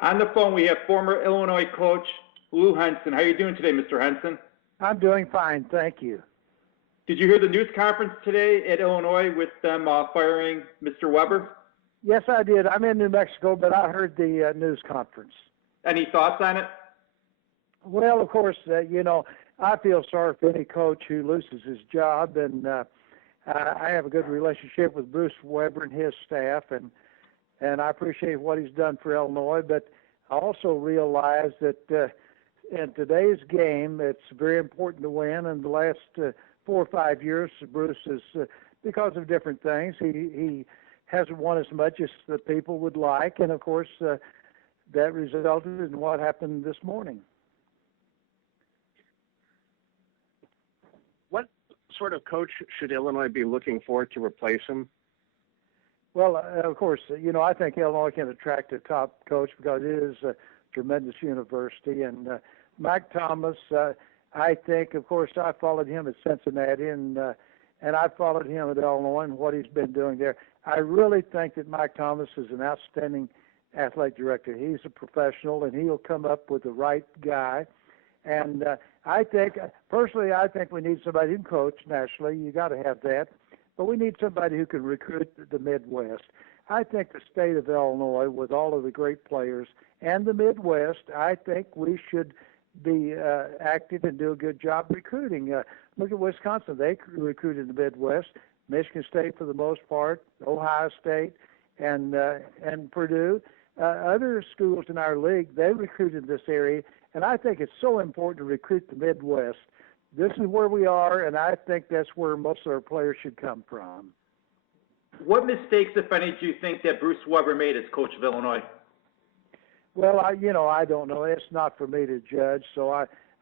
On the phone, we have former Illinois coach Lou Henson. How are you doing today, Mr. Henson? I'm doing fine, thank you. Did you hear the news conference today at Illinois with them firing Mr. Weber? Yes, I did. I'm in New Mexico, but I heard the news conference. Any thoughts on it? Well, of course, I feel sorry for any coach who loses his job, and I have a good relationship with Bruce Weber and his staff, and I appreciate what he's done for Illinois, but I also realize that in today's game, it's very important to win. In the last 4 or 5 years, Bruce is, because of different things, he hasn't won as much as the people would like, and of course, that resulted in what happened this morning. What sort of coach should Illinois be looking for to replace him? Well, of course, I think Illinois can attract a top coach because it is a tremendous university. And Mike Thomas, I think, of course, I followed him at Cincinnati, and I followed him at Illinois and what he's been doing there. I really think that Mike Thomas is an outstanding athletic director. He's a professional, and he'll come up with the right guy. And I think we need somebody who can coach nationally. You got to have that. But we need somebody who can recruit the Midwest. I think the state of Illinois, with all of the great players, and the Midwest, I think we should be active and do a good job recruiting. Look at Wisconsin. They recruited the Midwest. Michigan State, for the most part, Ohio State, and Purdue. Other schools in our league, they recruited this area. And I think it's so important to recruit the Midwest. This is where we are, and I think that's where most of our players should come from. What mistakes, if any, do you think that Bruce Weber made as coach of Illinois? Well, I don't know. It's not for me to judge, so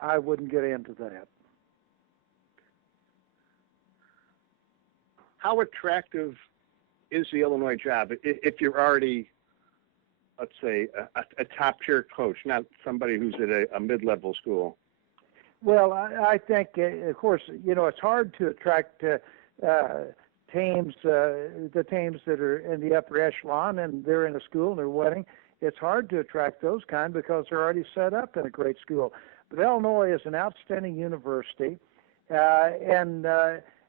I wouldn't get into that. How attractive is the Illinois job if you're already, let's say, a top-tier coach, not somebody who's at a mid-level school? Well, I think, of course, it's hard to attract teams, the teams that are in the upper echelon and they're in a school and they're winning. It's hard to attract those kind because they're already set up in a great school. But Illinois is an outstanding university, and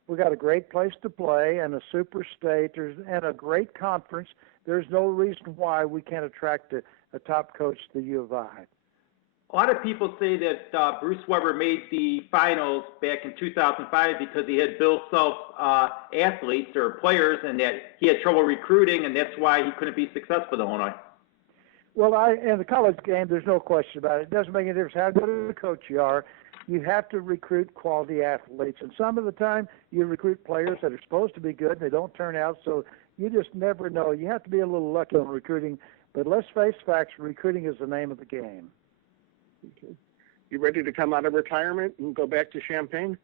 we've got a great place to play and a super state and a great conference. There's no reason why we can't attract a top coach to the U of I. A lot of people say that Bruce Weber made the finals back in 2005 because he had Bill Self athletes or players, and that he had trouble recruiting, and that's why he couldn't be successful in Illinois. Well, in the college game, there's no question about it. It doesn't make any difference how good of a coach you are. You have to recruit quality athletes, and some of the time you recruit players that are supposed to be good, and they don't turn out, so you just never know. You have to be a little lucky on recruiting, but let's face facts, recruiting is the name of the game. Okay. You ready to come out of retirement and go back to Champaign?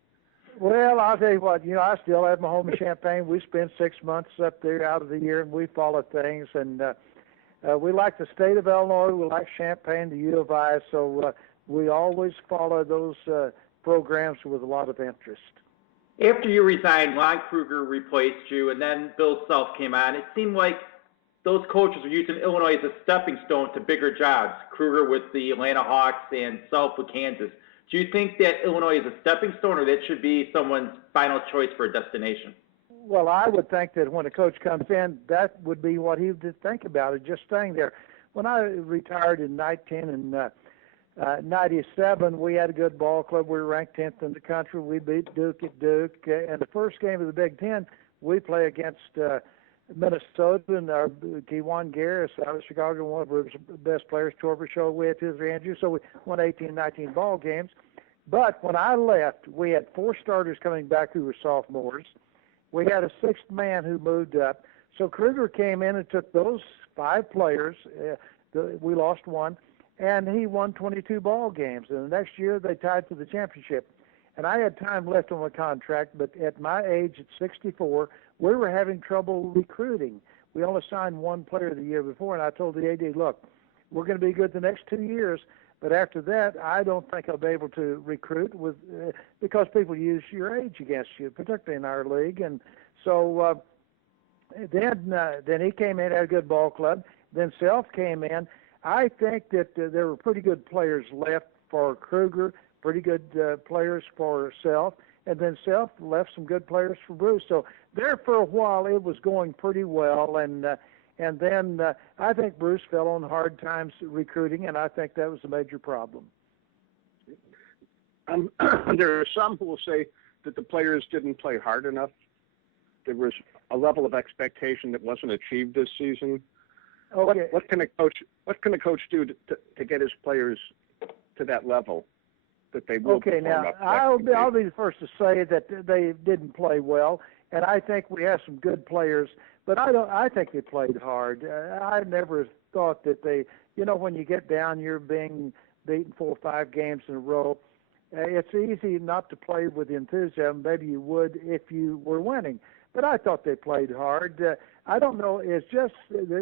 Well, I'll tell you what, I still have my home in Champaign. We spend 6 months up there out of the year, and we follow things, and we like the state of Illinois. We like Champaign, the U of I, so we always follow those programs with a lot of interest. After you resigned, Lon Kruger replaced you, and then Bill Self came on. It seemed like those coaches were using Illinois as a stepping stone to bigger jobs. Kruger with the Atlanta Hawks and Self with Kansas. Do you think that Illinois is a stepping stone, or that should be someone's final choice for a destination? Well, I would think that when a coach comes in, that would be what he would think about it, just staying there. When I retired in 97, we had a good ball club. We were ranked 10th in the country. We beat Duke at Duke. And the first game of the Big Ten, we play against Minnesota, and our Kewan Garris out of Chicago, one of our best players, Torbershow. We had 2 or 3 injuries, so we won 18, 19 ball games. But when I left, we had 4 starters coming back who were sophomores. We had a 6th man who moved up. So Kruger came in and took those 5 players. We lost 1, and he won 22 ball games. And the next year, they tied for the championship. And I had time left on my contract, but at my age, at 64, we were having trouble recruiting. We only signed 1 player the year before, and I told the AD, look, we're going to be good the next 2 years, but after that, I don't think I'll be able to recruit because people use your age against you, particularly in our league. And so then he came in, had a good ball club. Then Self came in. I think that there were pretty good players left for Kruger, pretty good players for Self, and then Self left some good players for Bruce. So there for a while it was going pretty well, and then I think Bruce fell on hard times recruiting, and I think that was a major problem. There are some who will say that the players didn't play hard enough. There was a level of expectation that wasn't achieved this season. Okay. What can a coach do to get his players to that level that they will? Okay, now I'll be the first to say that they didn't play well, and I think we have some good players, but I think they played hard. I never thought that they, when you get down, you're being beaten 4 or 5 games in a row. It's easy not to play with enthusiasm. Maybe you would if you were winning. But I thought they played hard. I don't know. There's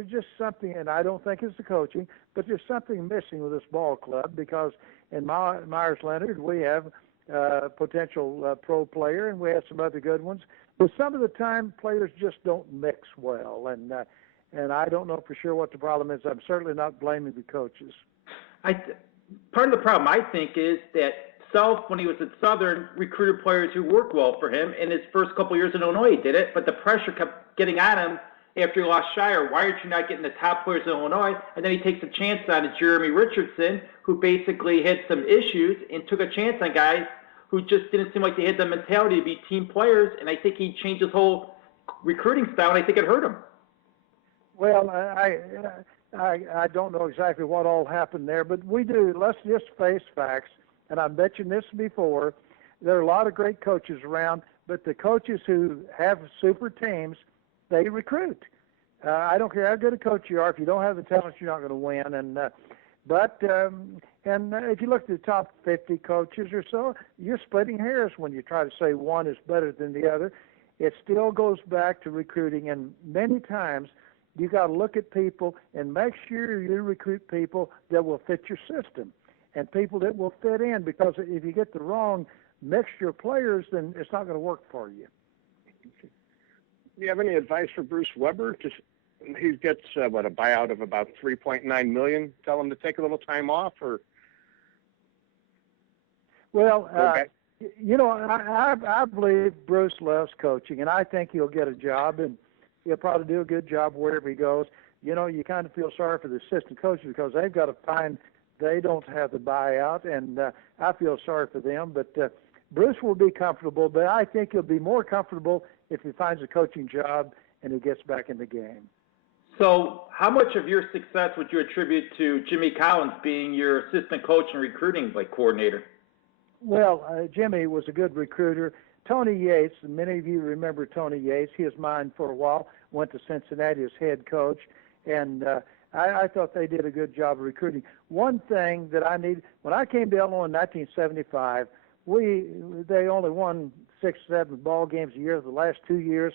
just something, and I don't think it's the coaching, but there's something missing with this ball club because in Myers Leonard we have a potential pro player, and we have some other good ones. But some of the time, players just don't mix well, and I don't know for sure what the problem is. I'm certainly not blaming the coaches. Part of the problem, I think, is that Self, when he was at Southern, recruited players who worked well for him. In his first couple of years in Illinois, he did it, but the pressure kept getting at him after he lost Shire. Why aren't you not getting the top players in Illinois? And then he takes a chance on Jeremy Richardson, who basically had some issues, and took a chance on guys who just didn't seem like they had the mentality to be team players. And I think he changed his whole recruiting style, and I think it hurt him. Well, I don't know exactly what all happened there, but let's just face facts. And I've mentioned this before, there are a lot of great coaches around, but the coaches who have super teams, they recruit. I don't care how good a coach you are. If you don't have the talent, you're not going to win. And if you look at the top 50 coaches or so, you're splitting hairs when you try to say one is better than the other. It still goes back to recruiting, and many times you got to look at people and make sure you recruit people that will fit your system and people that will fit in, because if you get the wrong mixture of players, then it's not going to work for you. Do you have any advice for Bruce Weber? He gets a buyout of about $3.9 million. Tell him to take a little time off, or? Well, okay. I believe Bruce loves coaching, and I think he'll get a job, and he'll probably do a good job wherever he goes. You kind of feel sorry for the assistant coaches because they've got to find. They don't have the buyout, and I feel sorry for them. But Bruce will be comfortable, but I think he'll be more comfortable if he finds a coaching job and he gets back in the game. So how much of your success would you attribute to Jimmy Collins being your assistant coach and recruiting coordinator? Well, Jimmy was a good recruiter. Tony Yates, many of you remember Tony Yates. He was mine for a while, went to Cincinnati as head coach, and I thought they did a good job of recruiting. One thing that I need, when I came to Illinois in 1975, they only won 6 or 7 ball games a year the last 2 years,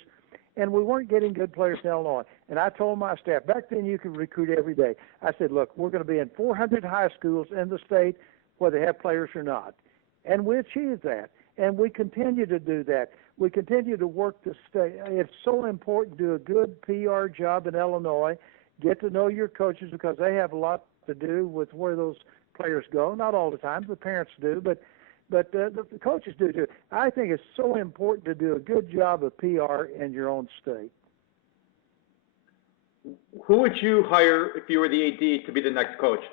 and we weren't getting good players in Illinois. And I told my staff, back then you could recruit every day. I said, look, we're going to be in 400 high schools in the state, whether they have players or not. And we achieved that. And we continue to do that. We continue to work the state. It's so important to do a good PR job in Illinois. Get to know your coaches because they have a lot to do with where those players go. Not all the time, the parents do, but the coaches do too. I think it's so important to do a good job of PR in your own state. Who would you hire if you were the AD to be the next coach?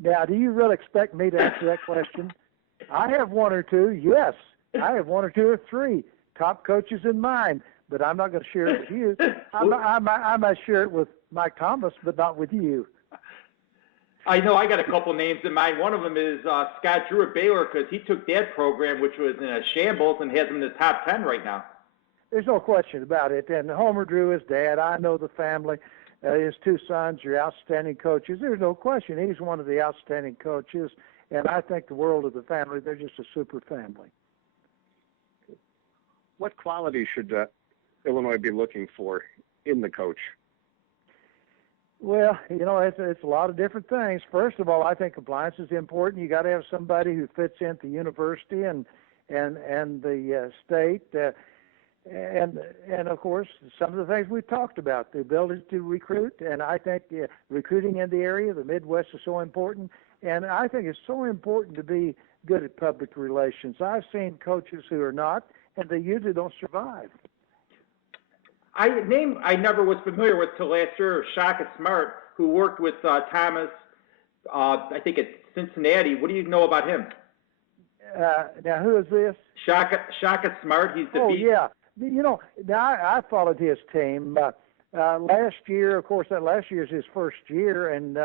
Now, do you really expect me to answer that question? I have 1 or 2, yes. I have 1 or 2 or 3 top coaches in mind. But I'm not going to share it with you. I might share it with Mike Thomas, but not with you. I know I got a couple names in mind. One of them is Scott Drew at Baylor, because he took that program, which was in a shambles, and has him in the top 10 right now. There's no question about it. And Homer Drew, his dad, I know the family. His 2 sons are outstanding coaches. There's no question. He's one of the outstanding coaches. And I think the world of the family, they're just a super family. What qualities should Illinois be looking for in the coach? Well, it's a lot of different things. First of all, I think compliance is important. You got to have somebody who fits into the university and the state. and of course, some of the things we've talked about, the ability to recruit, and I think recruiting in the area, the Midwest is so important, and I think it's so important to be good at public relations. I've seen coaches who are not, and they usually don't survive. I never was familiar with till last year, Shaka Smart, who worked with Thomas, I think at Cincinnati. What do you know about him? Now, who is this? Shaka Smart. He's the yeah. You know, now I followed his team last year. Of course, that last year is his first year, and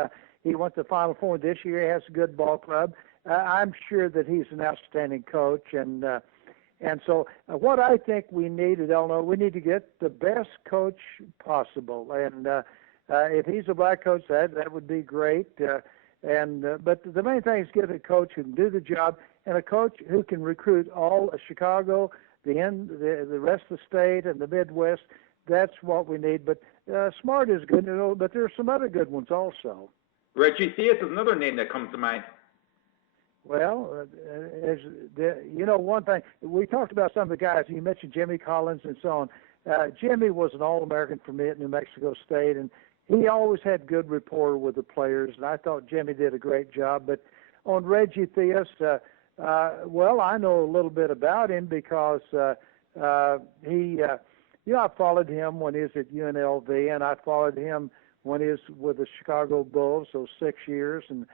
he went to the Final Four. This year, he has a good ball club. I'm sure that he's an outstanding coach, and so what I think we need at Illinois, we need to get the best coach possible, and if he's a black coach, that would be great. But the main thing is get a coach who can do the job, and a coach who can recruit all of Chicago, the rest of the state, and the Midwest. That's what we need. But Smart is good, but there are some other good ones also. Reggie Theus is another name that comes to mind. Well, one thing, we talked about some of the guys. You mentioned Jimmy Collins and so on. Jimmy was an All-American for me at New Mexico State, and he always had good rapport with the players, and I thought Jimmy did a great job. But on Reggie Theus, well, I know a little bit about him because I followed him when he was at UNLV, and I followed him when he was with the Chicago Bulls, those 6 years, and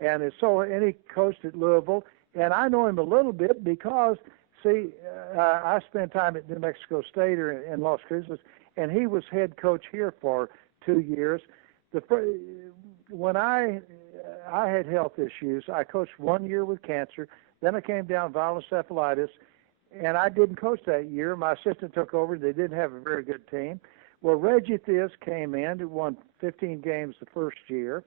he coached at Louisville, and I know him a little bit because, I spent time at New Mexico State or in Las Cruces, and he was head coach here for 2 years. When I had health issues, I coached 1 year with cancer. Then I came down viral encephalitis, and I didn't coach that year. My assistant took over. They didn't have a very good team. Well, Reggie Theus came in and won 15 games the first year.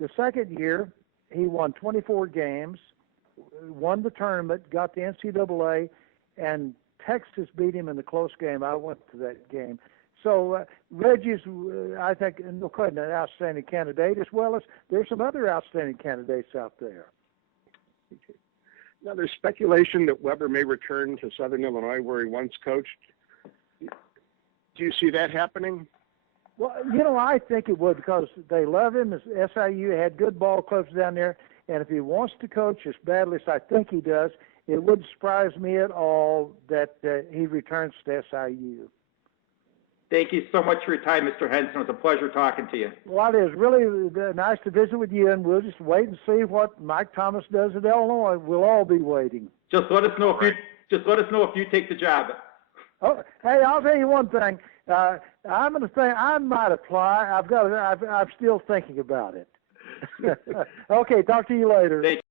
The second year, he won 24 games, won the tournament, got the NCAA, and Texas beat him in the close game. I went to that game. So Reggie's, I think, no question, an outstanding candidate, as well as there's some other outstanding candidates out there. Now, there's speculation that Weber may return to Southern Illinois, where he once coached. Do you see that happening? Well, I think it would because they love him. SIU had good ball clubs down there, and if he wants to coach as badly as I think he does, it wouldn't surprise me at all that he returns to SIU. Thank you so much for your time, Mr. Henson. It was a pleasure talking to you. Well, it is really nice to visit with you, and we'll just wait and see what Mike Thomas does at Illinois. We'll all be waiting. Just let us know if you take the job. Oh, hey, I'll tell you one thing. I'm going to say I might apply. I'm still thinking about it. Okay, talk to you later. Thank you.